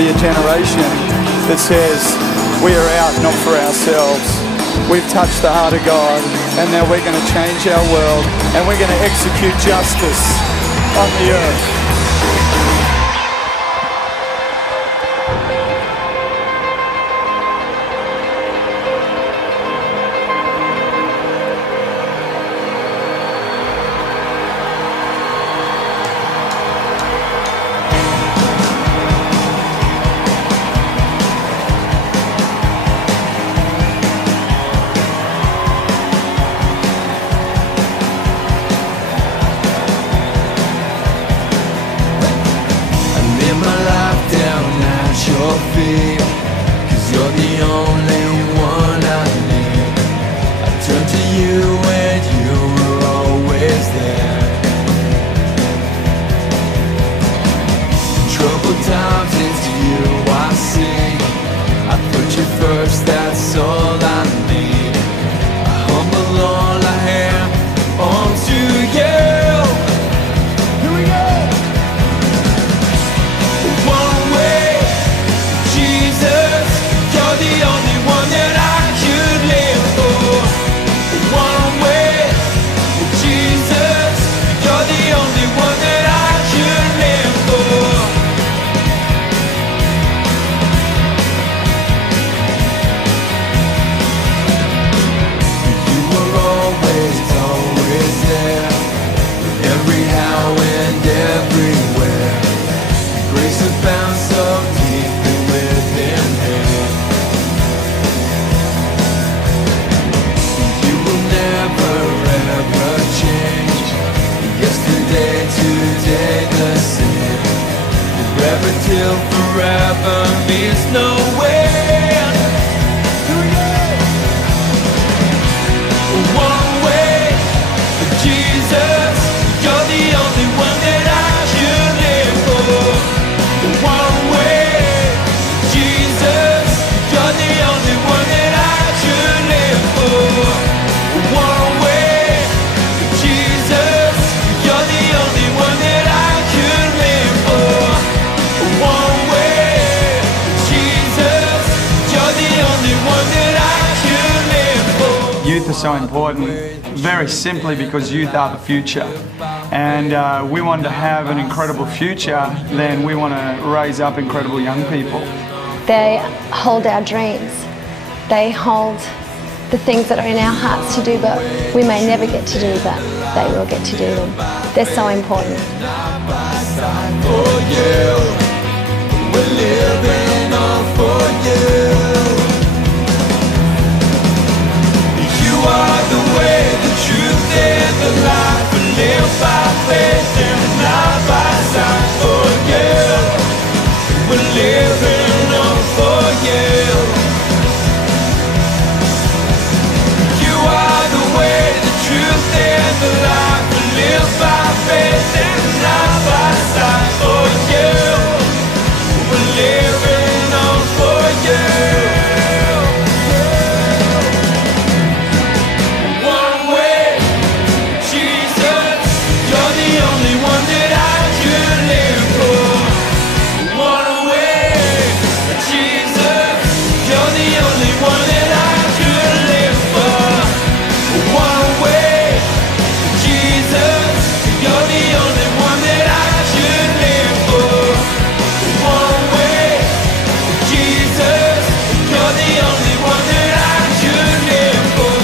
be a generation that says we are out not for ourselves. We've touched the heart of God, and now we're going to change our world, and we're going to execute justice on the earth. Cause you're the only one I need. I turn to you and you were always there. In troubled times it's you I see. I put you first, that's all I need. I humble all I am onto you. Here we go. One way, Jesus, you're the only one that I could live for. One way, Jesus, you're the only one that I could live for. You were always there, every how and everywhere. Your grace abounds so deeply within me. You will never ever change. Yesterday, today the same. Forever till forever means no end. Here we go. One way, Jesus, you're the only one that I should live for. One way, Jesus, you're the only one that I should live for. One way, Jesus, you're the only one that I could live for. One way, Jesus, you're the only one that I could live for. Youth are so important, very simply because youth are the future. And we want to have an incredible future, then we want to raise up incredible young people. They hold our dreams. They hold the things that are in our hearts to do, but we may never get to do, but they will get to do them. They're so important. For you, we're living on for you. You are the way, the truth, and the life. We live by faith and not by sight. For you, we're living on for you. You are the way, the truth, and the life. We live by faith and not by sight. For you, we're living on for you. One way, Jesus, you're the only one that I could live for. One way, Jesus, you're the only one that I could live for. One way, Jesus, you're the only one that I should live for. One way, Jesus, you're the only one that I should live for.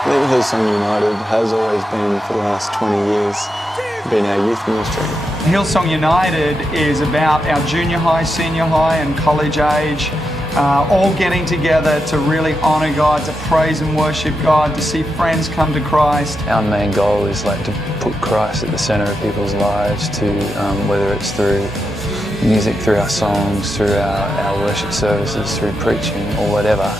I think Hillsong United has always been, for the last 20 years, been our youth ministry. Hillsong United is about our junior high, senior high and college age all getting together to really honour God, to praise and worship God, to see friends come to Christ. Our main goal is to put Christ at the centre of people's lives, to whether it's through music, through our songs, through our worship services, through preaching or whatever,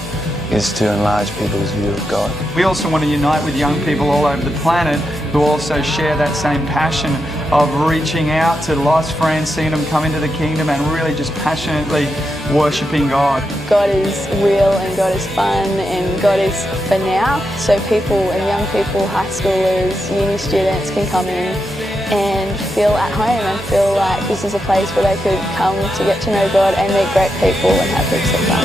is to enlarge people's view of God. We also want to unite with young people all over the planet who also share that same passion of reaching out to lost friends, seeing them come into the kingdom and really just passionately worshiping God. God is real and God is fun and God is for now. So people and young people, high schoolers, uni students can come in and feel at home and feel like this is a place where they could come to get to know God and meet great people and have heaps of fun.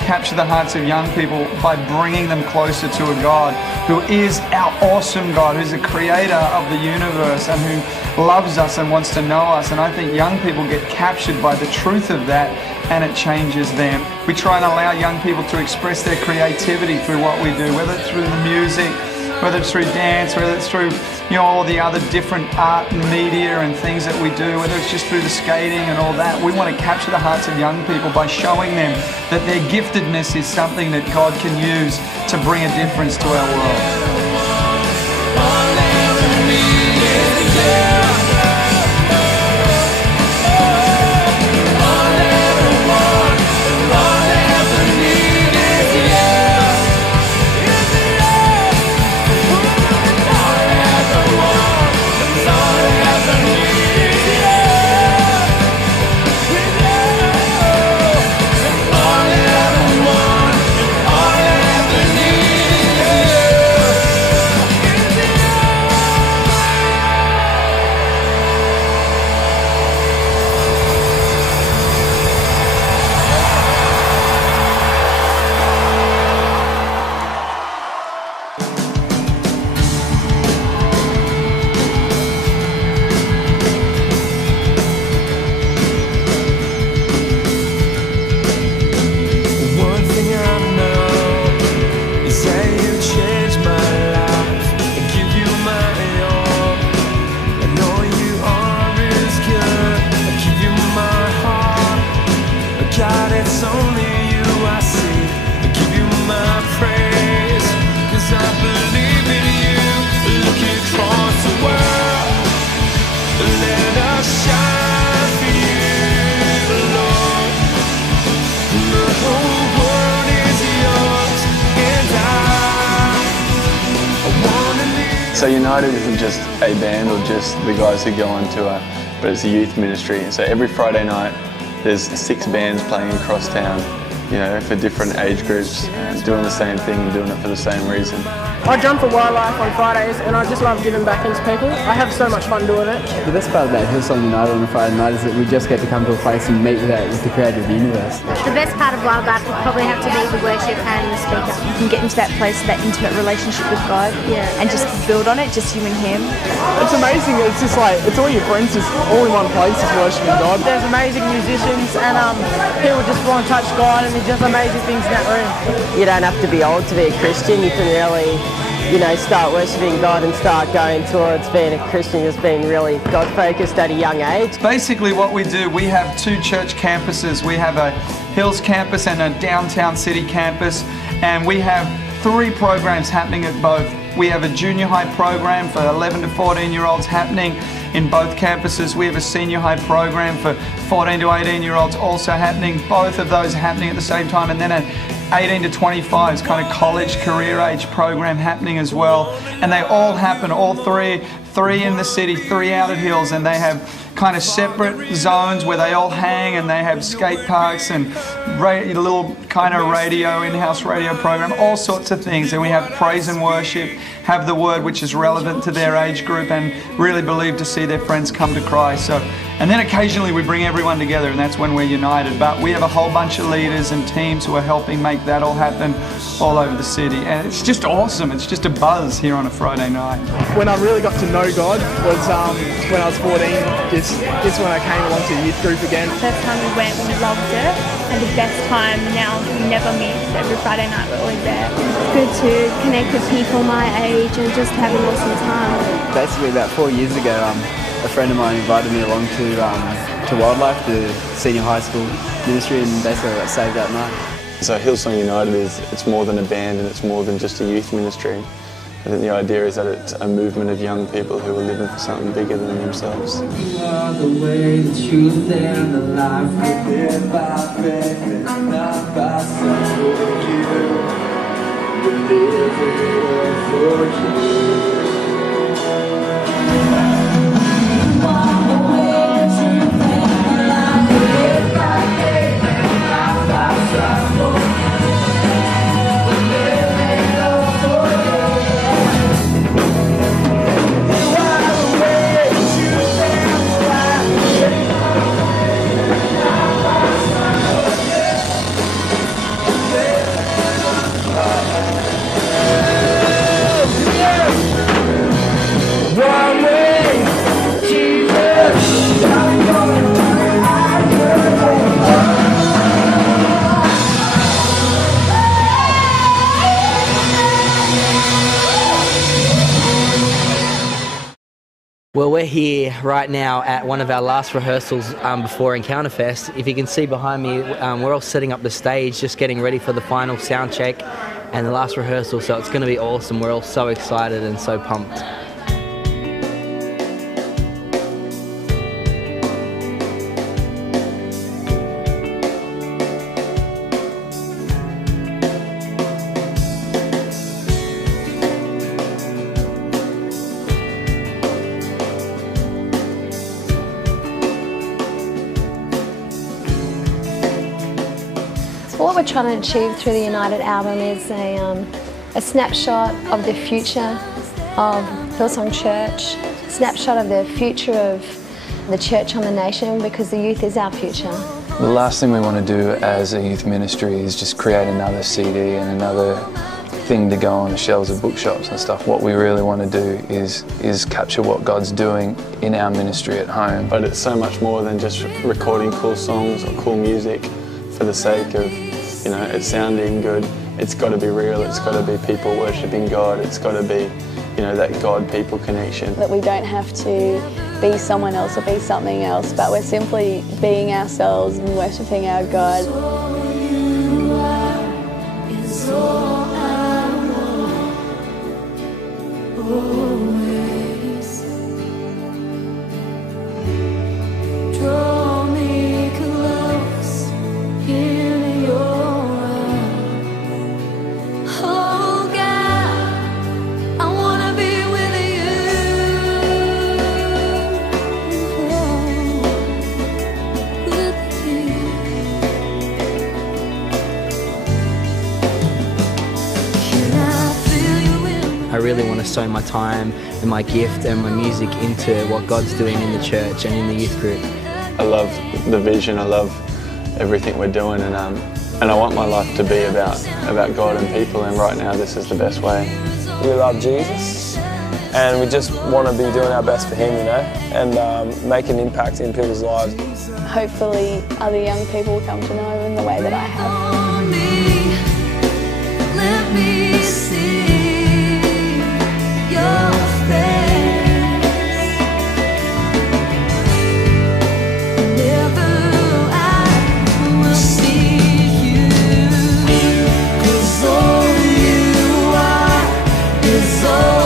Capture the hearts of young people by bringing them closer to a God who is our awesome God, who's the creator of the universe and who loves us and wants to know us. And I think young people get captured by the truth of that and it changes them. We try and allow young people to express their creativity through what we do, whether it's through the music, whether it's through dance, whether it's through all the other different art and media and things that we do, whether it's just through the skating and all that. We want to capture the hearts of young people by showing them that their giftedness is something that God can use to bring a difference to our world. So United isn't just a band or just the guys who go on tour, but it's a youth ministry. And so every Friday night there's 6 bands playing across town, for different age groups, doing the same thing and doing it for the same reason. I jump for wildlife on Fridays and I just love giving back into people. I have so much fun doing it. The best part about Hillsong United on a Friday night is that we just get to come to a place and meet with the creator of the universe. The best part of wildlife would probably have to be the worship and the speaker. You can get into that place, that intimate relationship with God, and just build on it, just you and Him. It's amazing. It's just like, it's all your friends just all in one place just worshiping God. There's amazing musicians and people just want to touch God and there's just amazing things in that room. You don't have to be old to be a Christian. You can really, start worshipping God and start going towards being a Christian, just being really God-focused at a young age. Basically what we do, we have 2 church campuses. We have a Hills campus and a downtown city campus, and we have 3 programs happening at both. We have a junior high program for 11 to 14-year-olds happening in both campuses. We have a senior high program for 14 to 18-year-olds also happening. Both of those happening at the same time. And then an 18 to 25 kind of college career age program happening as well. And they all happen, all three in the city, 3 out at Hills, and they have kind of separate zones where they all hang, and they have skate parks and a little kind of radio, in-house radio program, all sorts of things. And we have praise and worship, have the word which is relevant to their age group, and really believe to see their friends come to Christ. So, and then occasionally we bring everyone together, and that's when we're united. But we have a whole bunch of leaders and teams who are helping make that all happen all over the city. And it's just awesome. It's just a buzz here on a Friday night. When I really got to know God was when I was 14, just when I came along to the youth group again. First time we went, we loved it, and the best time now, we never miss. Every Friday night we're always there. It's good to connect with people my age and just have an awesome time. Basically, about 4 years ago, a friend of mine invited me along to Wildlife, the senior high school ministry, and basically I got saved that night. So Hillsong United it's more than a band, and it's more than just a youth ministry. I think the idea is that it's a movement of young people who are living for something bigger than themselves. You are the way, the truth, and the life. We live by faith and not by sight. For you, we live it all for you. You are the way, the truth, and the life. We live by faith and not by sight. For you, we live it all for you. Well, we're here right now at one of our last rehearsals before Encounter Fest. If you can see behind me, we're all setting up the stage, just getting ready for the final sound check and the last rehearsal, so it's going to be awesome. We're all so excited and so pumped. What we're trying to achieve through the United album is a snapshot of the future of Hillsong Church, a snapshot of the future of the church on the nation, because the youth is our future. The last thing we want to do as a youth ministry is just create another CD and another thing to go on the shelves of bookshops and stuff. What we really want to do is capture what God's doing in our ministry at home. But it's so much more than just recording cool songs or cool music for the sake of, you know, it sounding good. It's got to be real. It's got to be people worshiping God. It's got to be, you know, that God-people connection. That we don't have to be someone else or be something else, but we're simply being ourselves and worshiping our God. I really want to sow my time and my gift and my music into what God's doing in the church and in the youth group. I love the vision. I love everything we're doing, and I want my life to be about God and people. And right now, this is the best way. We love Jesus, and we just want to be doing our best for Him, you know, and make an impact in people's lives. Hopefully, other young people will come to know Him in the way that I have. Let me see your face. Never I will see you, 'cause all you are is all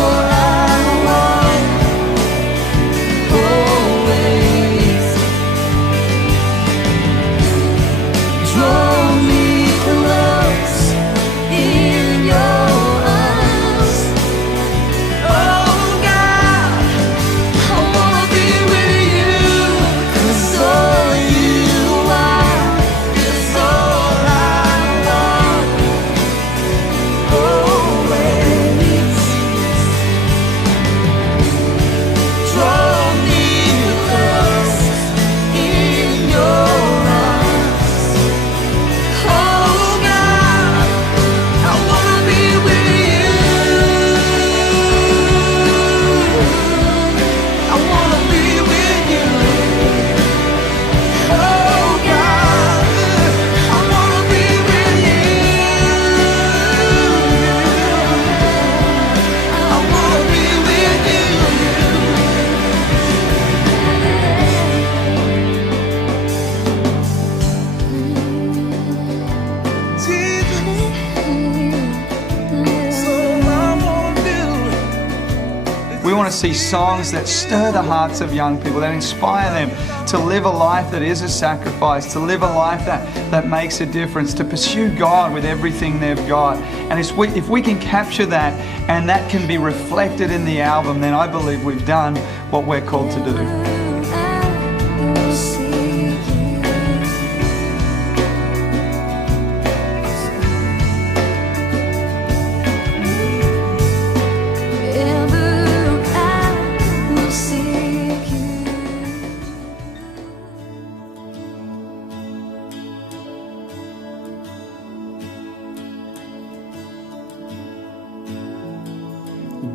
to see songs that stir the hearts of young people, that inspire them to live a life that is a sacrifice, to live a life that makes a difference, to pursue God with everything they've got. And if we can capture that and that can be reflected in the album, then I believe we've done what we're called to do.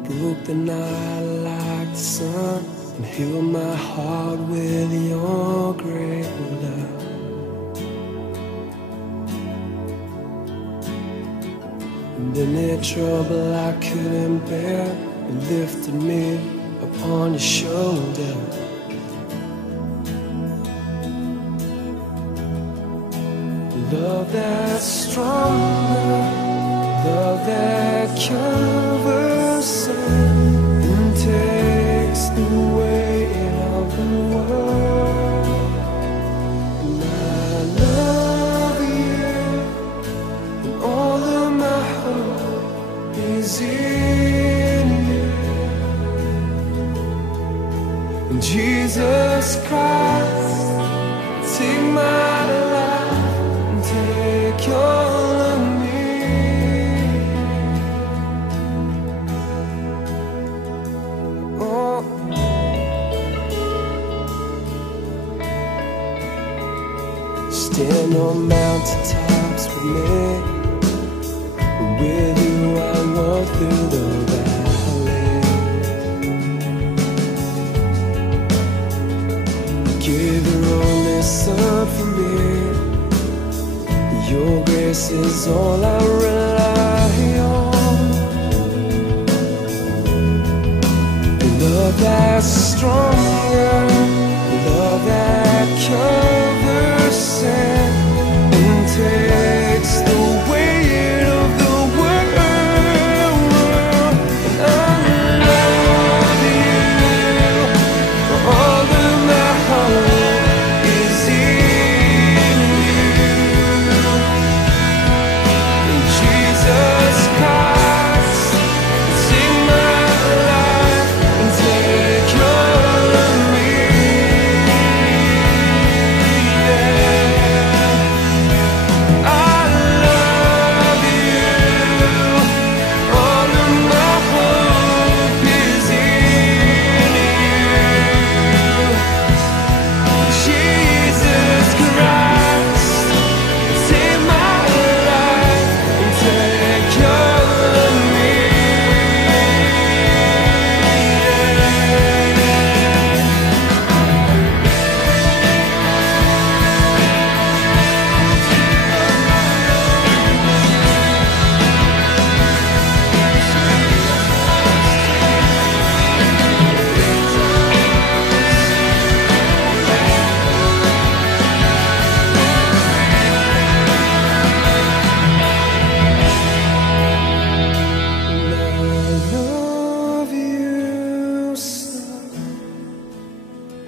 Broke the night like the sun and heal my heart with your great love. And in the trouble I couldn't bear, you lifted me upon your shoulder. Love that's stronger, love that covers sin and takes the weight of the world. And I love you, and all of my hope is in you. And Jesus Christ, take my life and take all of me. Stand on mountaintops with me, and with you I walk through the valley. Give your only son for me, your grace is all I rely on. Love that's stronger, love that covers sin and takes the weight of the world. And I love you, all of my hope is in you. And Jesus Christ, take my life and take all of me.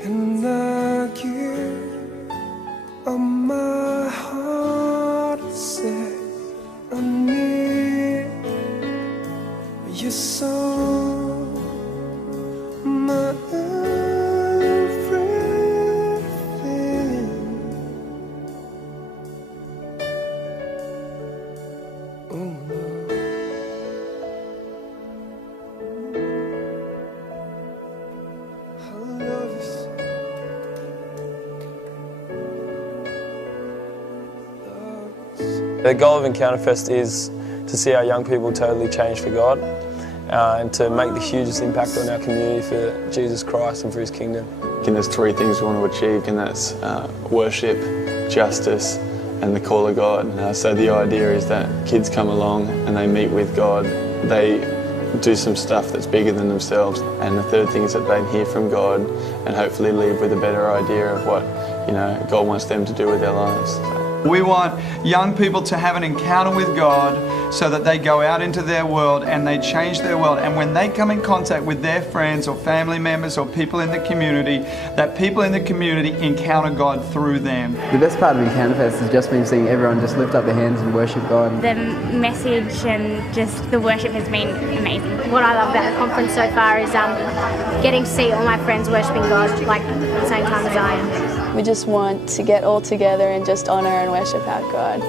And I give of my heart set on me. Your song, my everything. Oh Lord. I love you so. The goal of Encounter Fest is to see our young people totally change for God and to make the hugest impact on our community for Jesus Christ and for His kingdom. And there's three things we want to achieve, and that's worship, justice, and the call of God. So the idea is that kids come along and they meet with God. They do some stuff that's bigger than themselves, and the third thing is that they hear from God and hopefully leave with a better idea of what God wants them to do with their lives. So. We want young people to have an encounter with God so that they go out into their world and they change their world. And when they come in contact with their friends or family members or people in the community, that people in the community encounter God through them. The best part of Encounter Fest has just been seeing everyone just lift up their hands and worship God. The message and just the worship has been amazing. What I love about the conference so far is getting to see all my friends worshipping God like at the same time as I am. We just want to get all together and just honour and worship our God.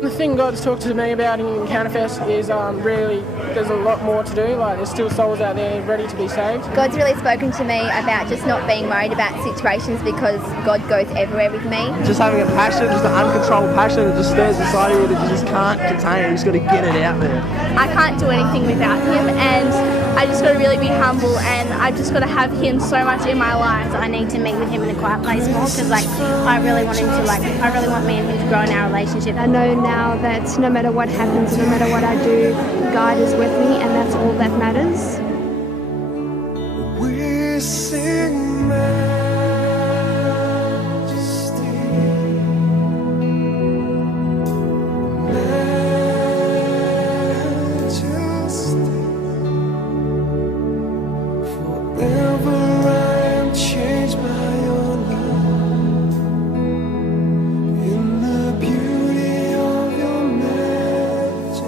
The thing God's talked to me about in Encounter Fest is really there's a lot more to do. Like there's still souls out there ready to be saved. God's really spoken to me about just not being worried about situations because God goes everywhere with me. Just having a passion, just an uncontrolled passion that just stirs inside of you that you just can't contain. You just got to get it out there. I can't do anything without him, and I just got to really be humble, and I've just got to have him so much in my life. I need to meet with him in a quiet place more because I really want him to I really want me and him to grow in our relationship. I know now that no matter what happens, no matter what I do, God is with me, and that's all that matters. We sing majesty, majesty. Forever I am changed by your love. In the beauty of your majesty.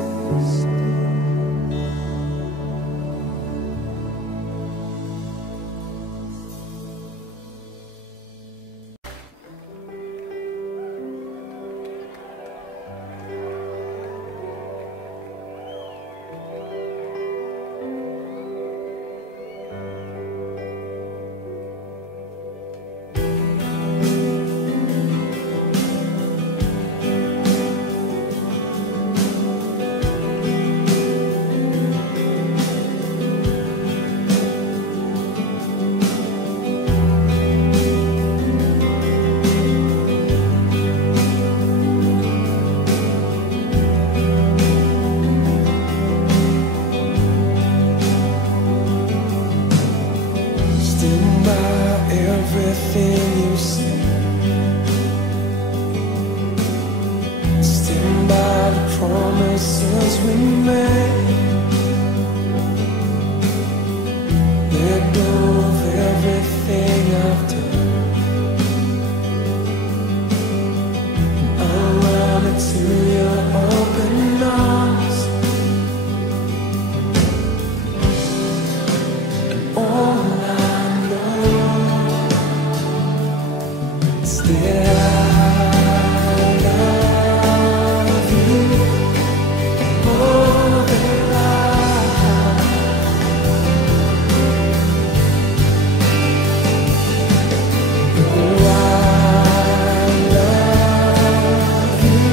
Stand by everything you say. Stand by the promises we made. Let go of everything I've done. I'll run into your open arms. And all I know is that I love you more than life. Oh, I love you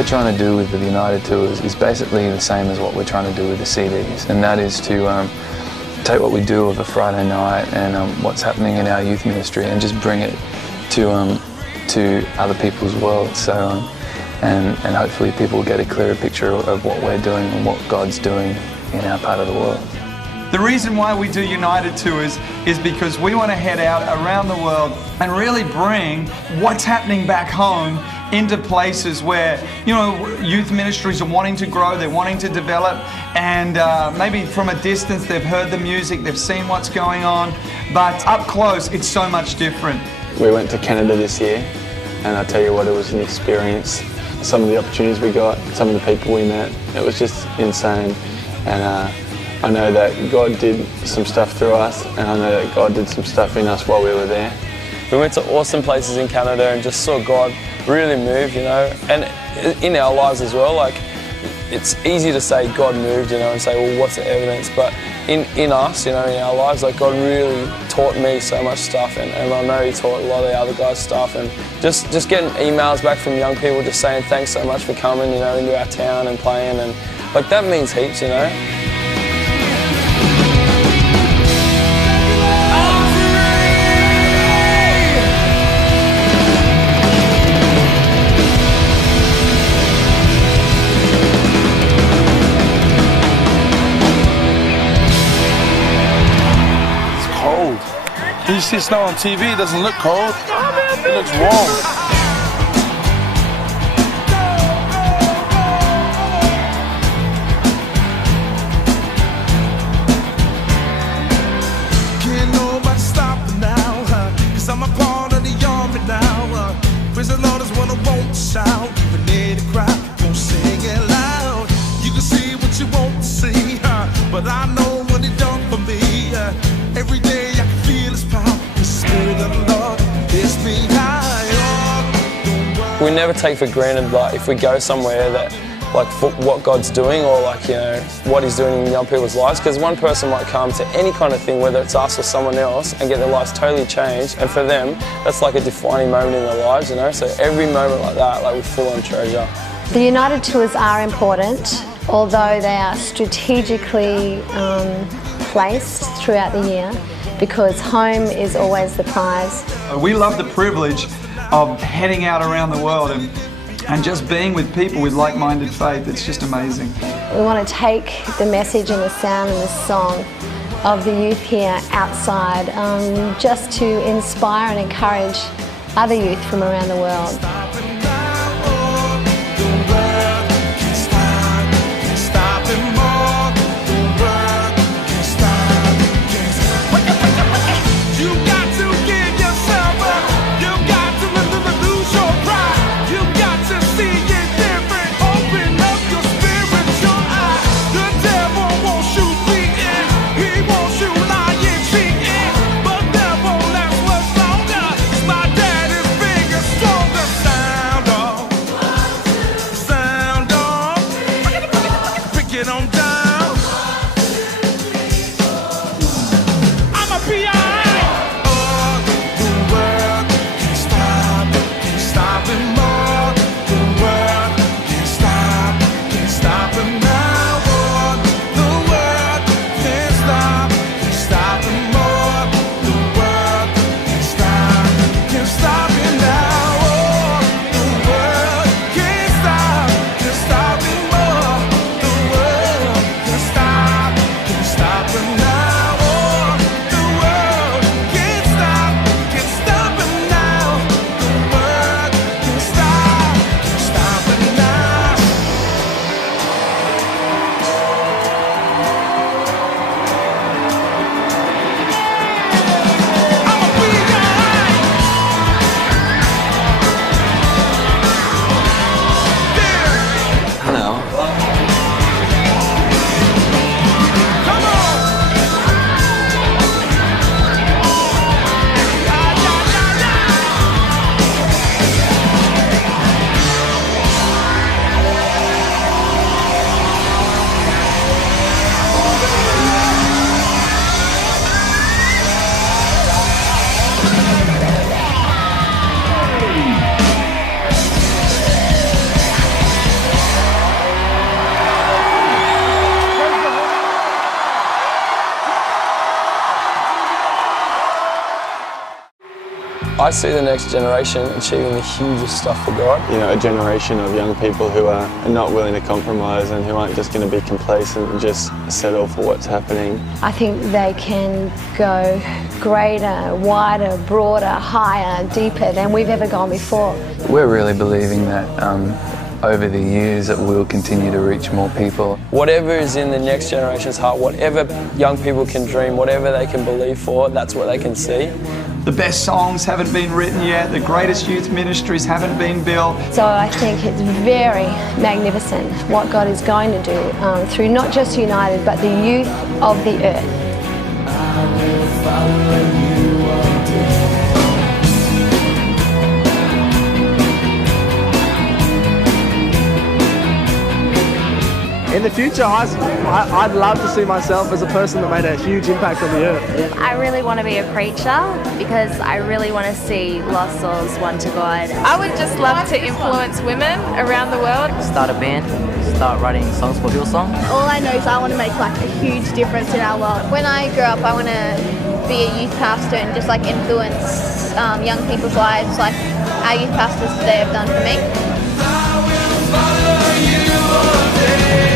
we're trying to do with the United Tours is basically the same as what we're trying to do with the CDs, and that is to take what we do of a Friday night and what's happening in our youth ministry and just bring it to other people's worlds. So, and hopefully people will get a clearer picture of what we're doing and what God's doing in our part of the world. The reason why we do United Tours is because we want to head out around the world and really bring what's happening back home into places where, you know, youth ministries are wanting to grow, they're wanting to develop, and maybe from a distance they've heard the music, they've seen what's going on, but up close it's so much different. We went to Canada this year, and I tell you what, it was an experience. Some of the opportunities we got, some of the people we met, it was just insane. And I know that God did some stuff through us, and I know that God did some stuff in us while we were there. We went to awesome places in Canada and just saw God really move, you know, and in our lives as well. Like, it's easy to say God moved, you know, and say, well, what's the evidence? But in us, you know, in our lives, like, God really taught me so much stuff, and I know He taught a lot of the other guys stuff, and just getting emails back from young people just saying thanks so much for coming, you know, into our town and playing, and like, that means heaps, you know. You see snow on TV, it doesn't look cold. It looks warm. Can't nobody stop me now, 'cause I'm a part of the army now. Praise the Lord is what I want to shout. Even in the crowd, don't sing it loud. You can see what you want to see, but I know what He done for me. Every day I can feel His power. The Spirit of the Lord lifts me high. We never take for granted, like, if we go somewhere that, like, for what God's doing, or, like, you know, what He's doing in young people's lives, because one person might come to any kind of thing, whether it's us or someone else, and get their lives totally changed, and for them that's like a defining moment in their lives, you know. So every moment like that, like, we full on treasure. The United Tours are important, although they are strategically placed throughout the year, because home is always the prize. We love the privilege of heading out around the world and just being with people with like-minded faith. It's just amazing. We want to take the message and the sound and the song of the youth here outside, just to inspire and encourage other youth from around the world. My dad is bigger, stronger. I see the next generation achieving the hugest stuff for God. You know, a generation of young people who are not willing to compromise and who aren't just going to be complacent and just settle for what's happening. I think they can go greater, wider, broader, higher, deeper than we've ever gone before. We're really believing that over the years that we'll continue to reach more people. Whatever is in the next generation's heart, whatever young people can dream, whatever they can believe for, that's what they can see. The best songs haven't been written yet, the greatest youth ministries haven't been built. So I think it's very magnificent what God is going to do through not just United, but the youth of the earth. I will follow you all day. In the future, I'd love to see myself as a person that made a huge impact on the earth. I really want to be a preacher because I really want to see lost souls won to God. I would just love to influence women around the world. Start a band, start writing songs for Hillsong. All I know is I want to make like a huge difference in our world. When I grow up, I want to be a youth pastor and just like influence young people's lives like our youth pastors today have done for me. I will follow you all day.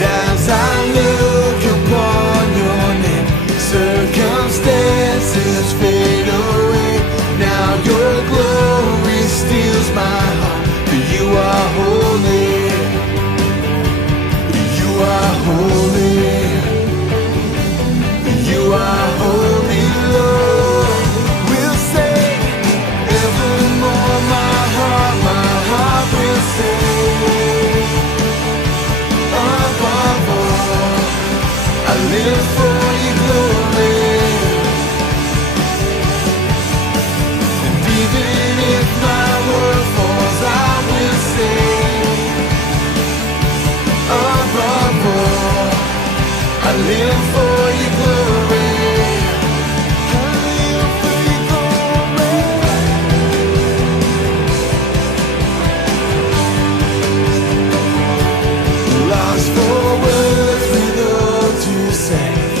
As I look upon your name, so live for your glory. And even if my world falls, I will sing. Above all, I live for your glory. Lost for words with all to say.